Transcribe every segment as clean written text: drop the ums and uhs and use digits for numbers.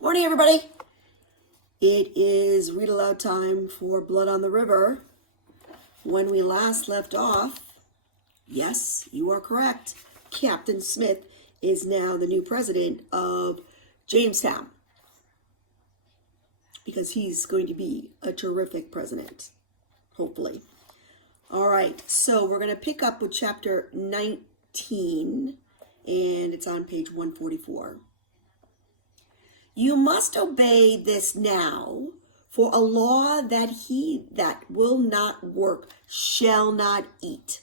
Morning, everybody. It is read aloud time for Blood on the River. When we last left off, yes, you are correct. Captain Smith is now the new president of Jamestown because he's going to be a terrific president, hopefully. All right, so we're going to pick up with chapter 19, and it's on page 144. You must obey this now, for a law that he that will not work shall not eat.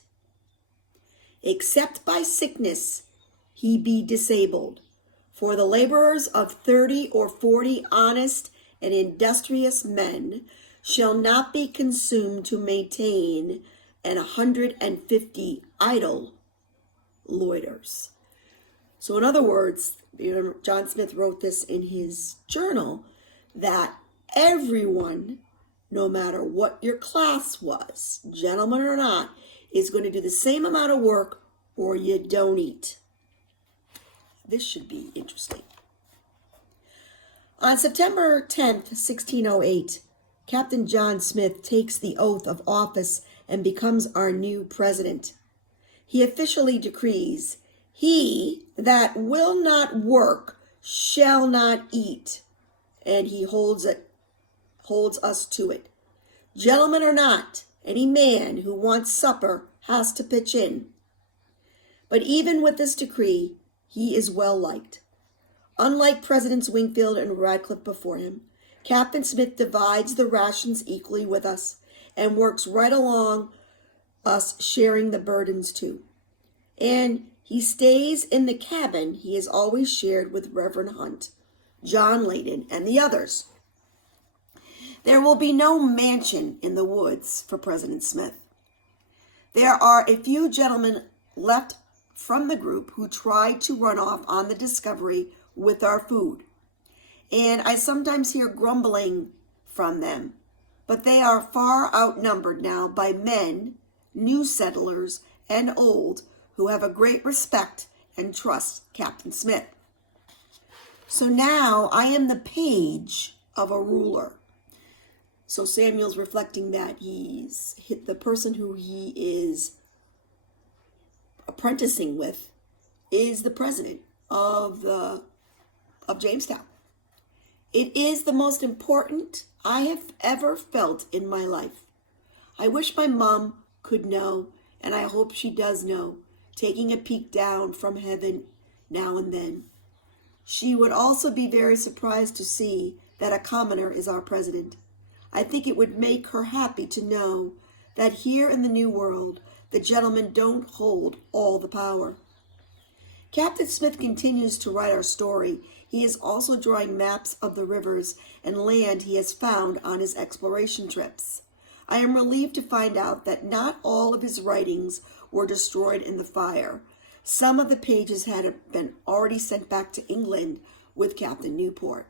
Except by sickness he be disabled. For the laborers of 30 or 40 honest and industrious men shall not be consumed to maintain 150 idle loiters. So in other words, John Smith wrote this in his journal that everyone, no matter what your class was, gentleman or not, is going to do the same amount of work or you don't eat. This should be interesting. On September 10th, 1608, Captain John Smith takes the oath of office and becomes our new president. He officially decrees, "He that will not work shall not eat," and he holds us to it. Gentleman or not, any man who wants supper has to pitch in. But even with this decree, he is well liked. Unlike Presidents Wingfield and Radcliffe before him, Captain Smith divides the rations equally with us and works right along us, sharing the burdens too. And he stays in the cabin he has always shared with Reverend Hunt, John Layden, and the others. There will be no mansion in the woods for President Smith. There are a few gentlemen left from the group who tried to run off on the Discovery with our food, and I sometimes hear grumbling from them, but they are far outnumbered now by men, new settlers, and old, who have a great respect and trust Captain Smith. So now I am the page of a ruler. So Samuel's reflecting that he's hit the person who he is apprenticing with is the president of Jamestown. It is the most important I have ever felt in my life. I wish my mom could know, and I hope she does know, taking a peek down from heaven now and then. She would also be very surprised to see that a commoner is our president. I think it would make her happy to know that here in the New World, the gentlemen don't hold all the power. Captain Smith continues to write our story. He is also drawing maps of the rivers and land he has found on his exploration trips. I am relieved to find out that not all of his writings were destroyed in the fire. Some of the pages had been already sent back to England with Captain Newport.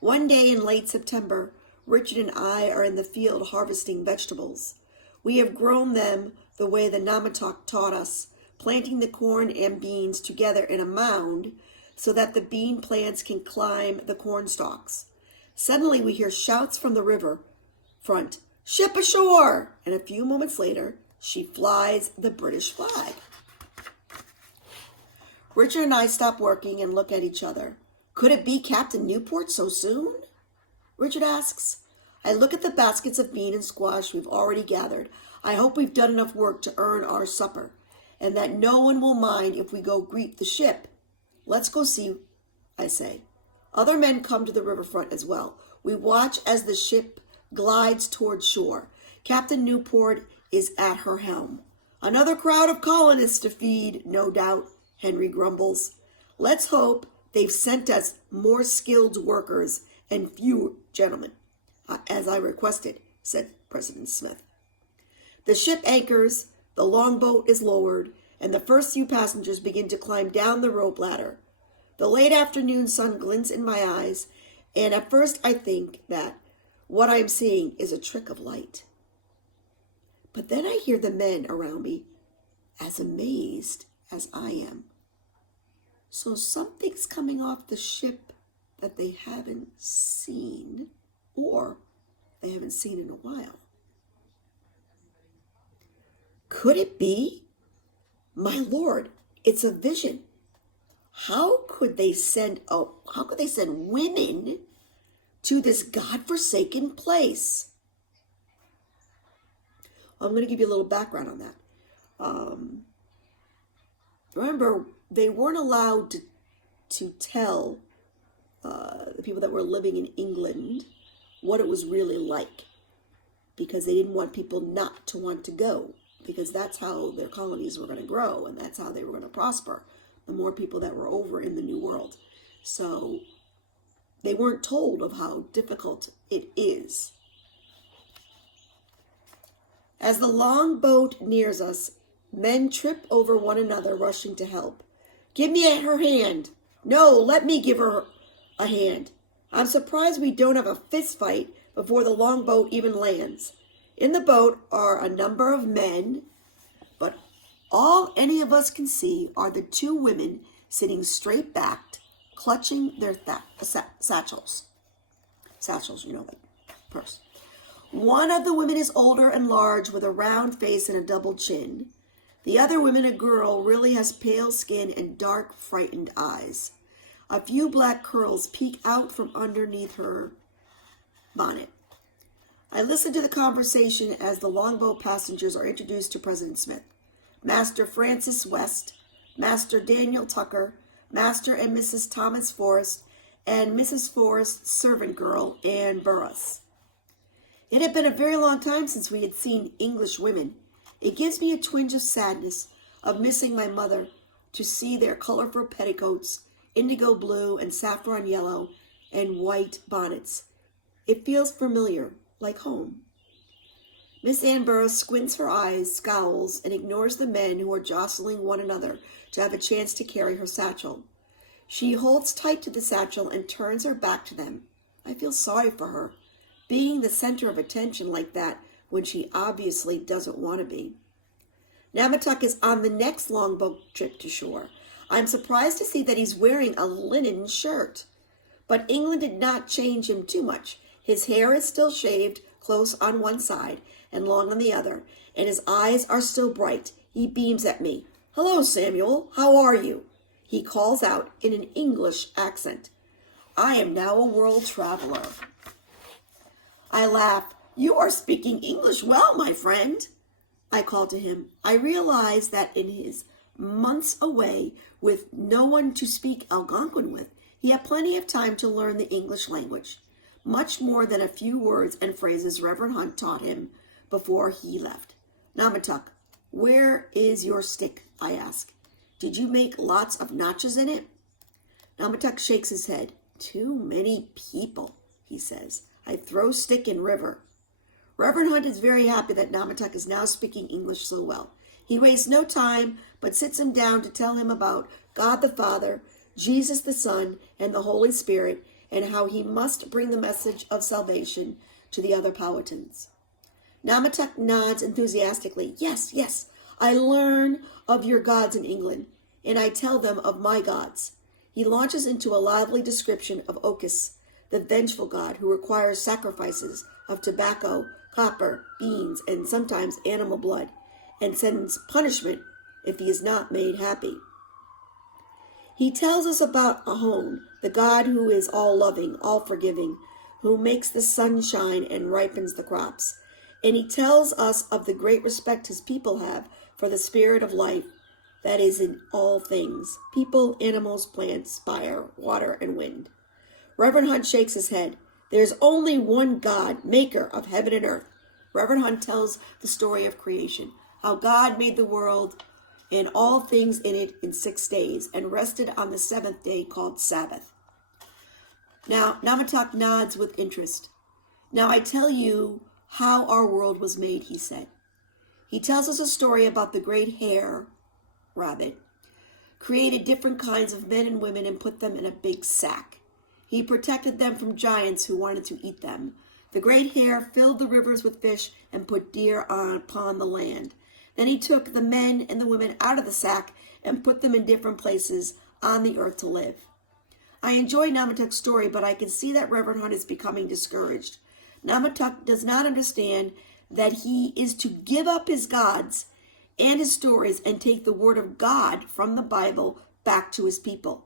One day in late September, Richard and I are in the field harvesting vegetables. We have grown them the way the Namatok taught us, planting the corn and beans together in a mound so that the bean plants can climb the corn stalks. Suddenly we hear shouts from the river front, "Ship ashore!" And a few moments later, she flies the British flag. Richard and I stop working and look at each other. Could it be Captain Newport so soon? Richard asks. I look at the baskets of bean and squash we've already gathered. I hope we've done enough work to earn our supper, and that no one will mind if we go greet the ship. Let's go see, I say. Other men come to the riverfront as well. We watch as the ship glides toward shore. Captain Newport is at her helm. Another crowd of colonists to feed, no doubt, Henry grumbles. Let's hope they've sent us more skilled workers and fewer gentlemen, as I requested, said President Smith. The ship anchors, the longboat is lowered, and the first few passengers begin to climb down the rope ladder. The late afternoon sun glints in my eyes, and at first I think that what I am seeing is a trick of light. But then I hear the men around me as amazed as I am. So something's coming off the ship that they haven't seen, or they haven't seen in a while. Could it be? My Lord, it's a vision. How could they send women to this godforsaken place? I'm going to give you a little background on that. Remember, they weren't allowed to tell the people that were living in England what it was really like, because they didn't want people not to want to go, because that's how their colonies were going to grow and that's how they were going to prosper, the more people that were over in the New World. So they weren't told of how difficult it is. As the longboat nears us, men trip over one another, rushing to help. Give me her hand. No, let me give her a hand. I'm surprised we don't have a fist fight before the longboat even lands. In the boat are a number of men, but all any of us can see are the two women sitting straight backed, clutching their satchels. Satchels, like purse. One of the women is older and large with a round face and a double chin. The other woman, a girl, really has pale skin and dark, frightened eyes. A few black curls peek out from underneath her bonnet. I listen to the conversation as the longboat passengers are introduced to President Smith. Master Francis West, Master Daniel Tucker, Master and Mrs. Thomas Forrest, and Mrs. Forrest's servant girl, Anne Burroughs. It had been a very long time since we had seen English women. It gives me a twinge of sadness of missing my mother to see their colorful petticoats, indigo blue and saffron yellow, and white bonnets. It feels familiar, like home. Miss Anne Burroughs squints her eyes, scowls, and ignores the men who are jostling one another to have a chance to carry her satchel. She holds tight to the satchel and turns her back to them. I feel sorry for her, being the center of attention like that when she obviously doesn't want to be. Namatuk is on the next longboat trip to shore. I'm surprised to see that he's wearing a linen shirt. But England did not change him too much. His hair is still shaved close on one side and long on the other, and his eyes are still bright. He beams at me. Hello, Samuel. How are you? He calls out in an English accent. I am now a world traveler. I laugh. You are speaking English well, my friend. I call to him. I realize that in his months away with no one to speak Algonquin with, he had plenty of time to learn the English language, much more than a few words and phrases Reverend Hunt taught him before he left. Namatuk, where is your stick? I ask. Did you make lots of notches in it? Namatuk shakes his head. Too many people, he says. I throw stick in river. Reverend Hunt is very happy that Namatuk is now speaking English so well. He wastes no time, but sits him down to tell him about God the Father, Jesus the Son, and the Holy Spirit, and how he must bring the message of salvation to the other Powhatans. Namatuk nods enthusiastically. Yes, yes, I learn of your gods in England, and I tell them of my gods. He launches into a lively description of Okus, the vengeful god who requires sacrifices of tobacco, copper, beans, and sometimes animal blood, and sends punishment if he is not made happy. He tells us about Ahon, the god who is all-loving, all-forgiving, who makes the sun shine and ripens the crops. And he tells us of the great respect his people have for the spirit of life that is in all things, people, animals, plants, fire, water, and wind. Reverend Hunt shakes his head. There's only one God, maker of heaven and earth. Reverend Hunt tells the story of creation, how God made the world and all things in it in 6 days, and rested on the seventh day called Sabbath. Now, Namatuk nods with interest. Now I tell you how our world was made, he said. He tells us a story about the great hare, rabbit, created different kinds of men and women and put them in a big sack. He protected them from giants who wanted to eat them. The great hare filled the rivers with fish and put deer upon the land. Then he took the men and the women out of the sack and put them in different places on the earth to live. I enjoy Namatuk's story, but I can see that Reverend Hunt is becoming discouraged. Namatuk does not understand that he is to give up his gods and his stories and take the word of God from the Bible back to his people.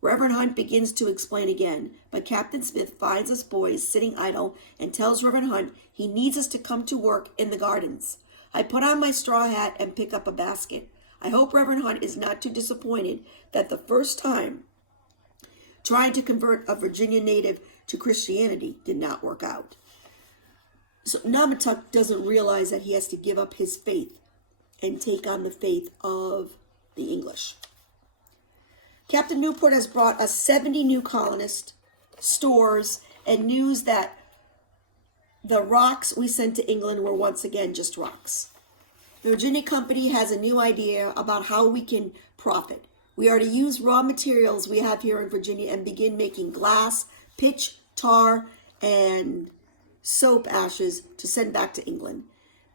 Reverend Hunt begins to explain again, but Captain Smith finds us boys sitting idle and tells Reverend Hunt he needs us to come to work in the gardens. I put on my straw hat and pick up a basket. I hope Reverend Hunt is not too disappointed that the first time trying to convert a Virginia native to Christianity did not work out. So Namatuk doesn't realize that he has to give up his faith and take on the faith of the English. Captain Newport has brought us 70 new colonists, stores, and news that the rocks we sent to England were once again just rocks. The Virginia Company has a new idea about how we can profit. We are to use raw materials we have here in Virginia and begin making glass, pitch, tar, and soap ashes to send back to England.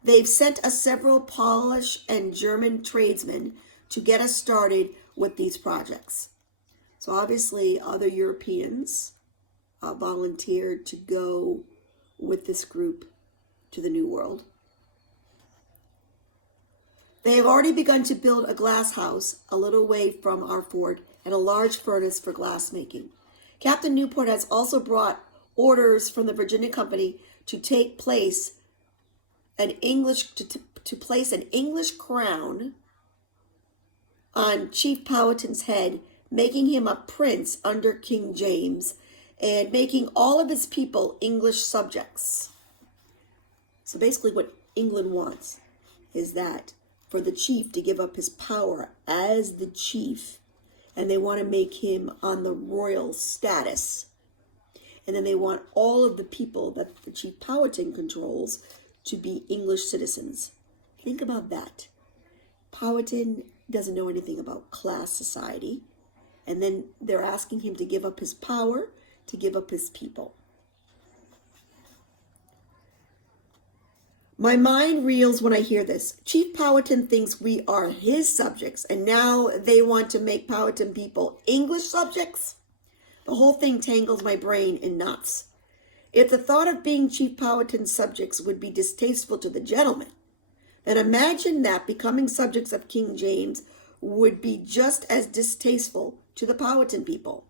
They've sent us several Polish and German tradesmen to get us started with these projects. So obviously other Europeans volunteered to go with this group to the New World. They have already begun to build a glass house a little way from our fort and a large furnace for glass making. Captain Newport has also brought orders from the Virginia Company to place an English crown on Chief Powhatan's head, making him a prince under King James, and making all of his people English subjects. So basically what England wants is that for the chief to give up his power as the chief, and they want to make him on the royal status. And then they want all of the people that the Chief Powhatan controls to be English citizens. Think about that. Powhatan doesn't know anything about class society. And then they're asking him to give up his power, to give up his people. My mind reels when I hear this. Chief Powhatan thinks we are his subjects, and now they want to make Powhatan people English subjects? The whole thing tangles my brain in knots. If the thought of being Chief Powhatan's subjects would be distasteful to the gentleman, then imagine that becoming subjects of King James would be just as distasteful to the Powhatan people,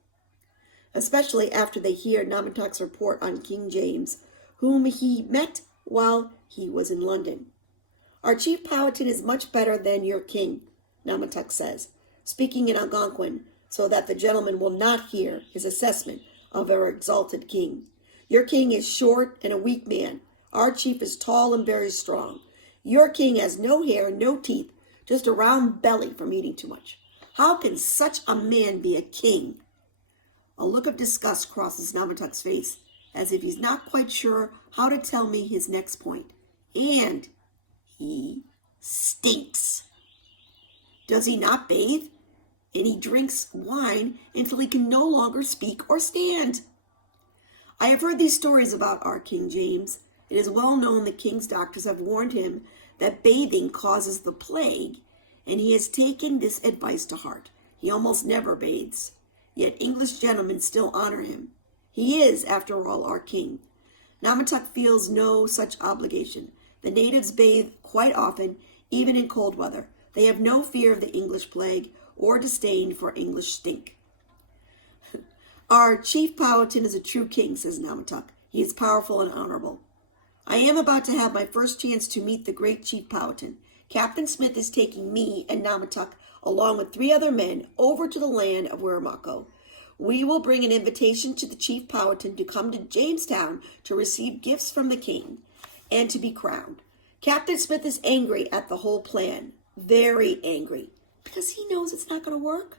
especially after they hear Namatuk's report on King James, whom he met while he was in London. Our Chief Powhatan is much better than your king, Namatuk says, speaking in Algonquin, so that the gentleman will not hear his assessment of our exalted king. Your king is short and a weak man. Our chief is tall and very strong. Your king has no hair, no teeth, just a round belly from eating too much. How can such a man be a king? A look of disgust crosses Namatuk's face, as if he's not quite sure how to tell me his next point. And he stinks. Does he not bathe? And he drinks wine until he can no longer speak or stand. I have heard these stories about our King James. It is well known the king's doctors have warned him that bathing causes the plague, and he has taken this advice to heart. He almost never bathes, yet English gentlemen still honor him. He is, after all, our king. Namatuk feels no such obligation. The natives bathe quite often, even in cold weather. They have no fear of the English plague or disdain for English stink. Our Chief Powhatan is a true king, says Namatuk. He is powerful and honorable. I am about to have my first chance to meet the great Chief Powhatan. Captain Smith is taking me and Namatuk, along with 3 other men, over to the land of Wiramaco. We will bring an invitation to the Chief Powhatan to come to Jamestown to receive gifts from the king and to be crowned. Captain Smith is angry at the whole plan, very angry, because he knows it's not going to work.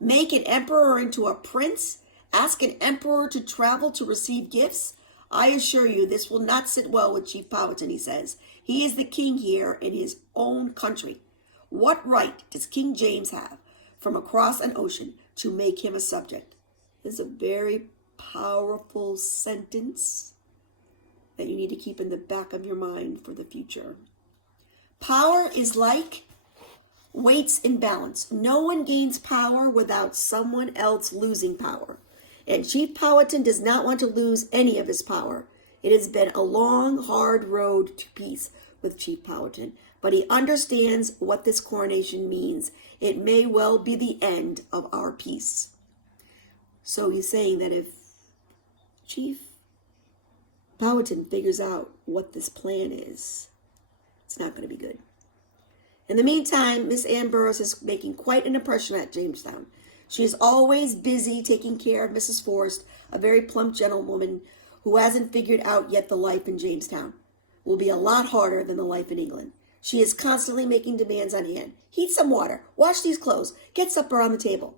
Make an emperor into a prince? Ask an emperor to travel to receive gifts? I assure you this will not sit well with Chief Powhatan, he says. He is the king here in his own country. What right does King James have from across an ocean to make him a subject? This is a very powerful sentence that you need to keep in the back of your mind for the future. Power is like weights in balance. No one gains power without someone else losing power. And Chief Powhatan does not want to lose any of his power. It has been a long, hard road to peace with Chief Powhatan, but he understands what this coronation means. It may well be the end of our peace. So he's saying that if Chief Powhatan figures out what this plan is, it's not going to be good. In the meantime, Miss Ann Burroughs is making quite an impression at Jamestown. She is always busy taking care of Mrs. Forrest, a very plump gentlewoman who hasn't figured out yet the life in Jamestown will be a lot harder than the life in England. She is constantly making demands on Anne. Heat some water, wash these clothes, get supper on the table.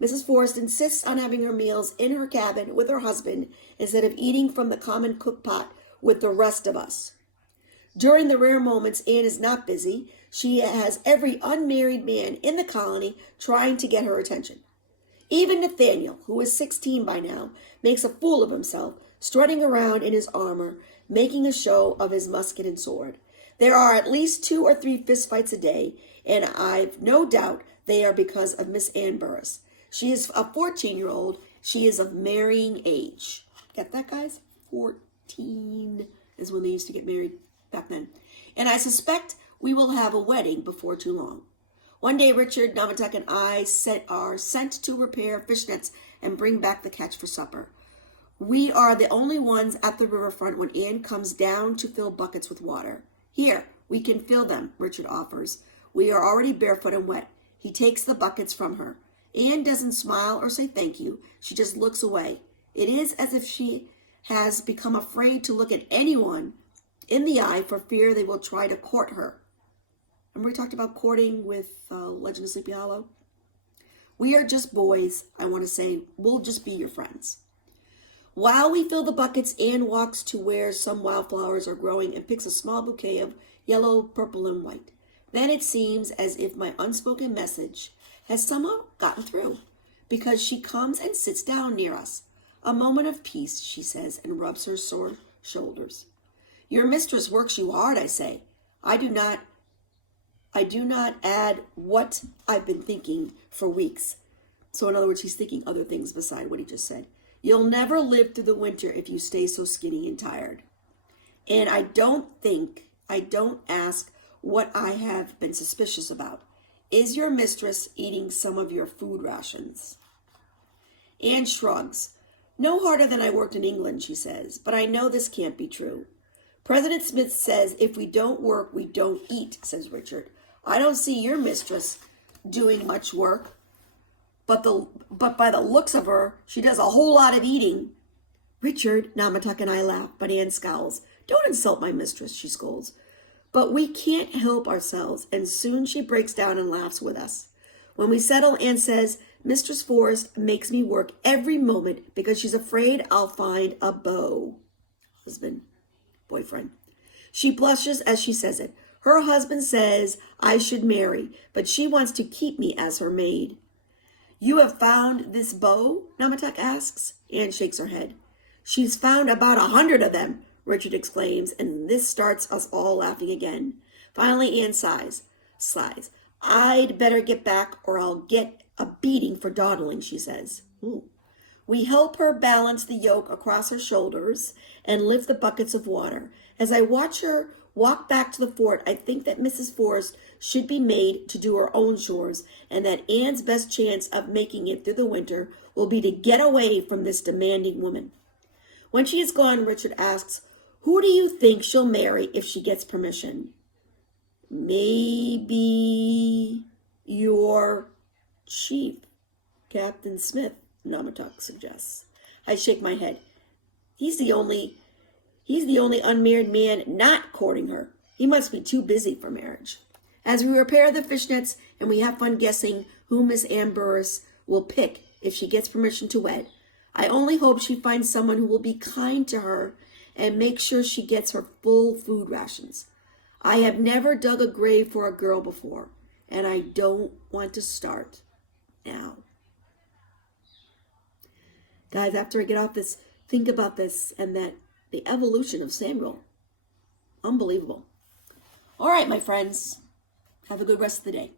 Mrs. Forrest insists on having her meals in her cabin with her husband instead of eating from the common cook pot with the rest of us. During the rare moments Anne is not busy, she has every unmarried man in the colony trying to get her attention. Even Nathaniel, who is 16 by now, makes a fool of himself, strutting around in his armor, making a show of his musket and sword. There are at least 2 or 3 fistfights a day, and I've no doubt they are because of Miss Ann Burroughs. She is a 14-year-old. She is of marrying age. Get that, guys? 14 is when they used to get married back then. And I suspect we will have a wedding before too long. One day, Richard, Namatak, and I are sent to repair fishnets and bring back the catch for supper. We are the only ones at the riverfront when Anne comes down to fill buckets with water. Here, we can fill them, Richard offers. We are already barefoot and wet. He takes the buckets from her. Anne doesn't smile or say thank you. She just looks away. It is as if she has become afraid to look at anyone in the eye for fear they will try to court her. Remember we talked about courting with Legend of Sleepy Hollow? We are just boys, I want to say. We'll just be your friends. While we fill the buckets, Anne walks to where some wildflowers are growing and picks a small bouquet of yellow, purple, and white. Then it seems as if my unspoken message has somehow gotten through, because she comes and sits down near us. A moment of peace, she says, and rubs her sore shoulders. Your mistress works you hard, I say. I do not add what I've been thinking for weeks. So in other words, he's thinking other things beside what he just said. You'll never live through the winter if you stay so skinny and tired. And I don't ask what I have been suspicious about. Is your mistress eating some of your food rations? Anne shrugs. No harder than I worked in England, she says, but I know this can't be true. President Smith says if we don't work, we don't eat, says Richard. I don't see your mistress doing much work, but by the looks of her, she does a whole lot of eating. Richard, Namatak, and I laugh, but Anne scowls. Don't insult my mistress, she scolds. But we can't help ourselves, and soon she breaks down and laughs with us. When we settle, Anne says, Mistress Forrest makes me work every moment because she's afraid I'll find a beau. Husband, boyfriend. She blushes as she says it. Her husband says I should marry, but she wants to keep me as her maid. You have found this beau? Namatak asks. Anne shakes her head. She's found about 100 of them, Richard exclaims, and this starts us all laughing again. Finally, Anne sighs. I'd better get back or I'll get a beating for dawdling, she says. Ooh. We help her balance the yoke across her shoulders and lift the buckets of water. As I watch her walk back to the fort, I think that Mrs. Forrest should be made to do her own chores, and that Anne's best chance of making it through the winter will be to get away from this demanding woman. When she is gone, Richard asks, who do you think she'll marry if she gets permission? Maybe your chief, Captain Smith, Namatak suggests. I shake my head. He's the only unmarried man not courting her. He must be too busy for marriage. As we repair the fishnets and we have fun guessing who Miss Ann Burroughs will pick if she gets permission to wed, I only hope she finds someone who will be kind to her and make sure she gets her full food rations. I have never dug a grave for a girl before, and I don't want to start now. Guys, after I get off this, think about this and that the evolution of Samuel. Unbelievable. All right, my friends. Have a good rest of the day.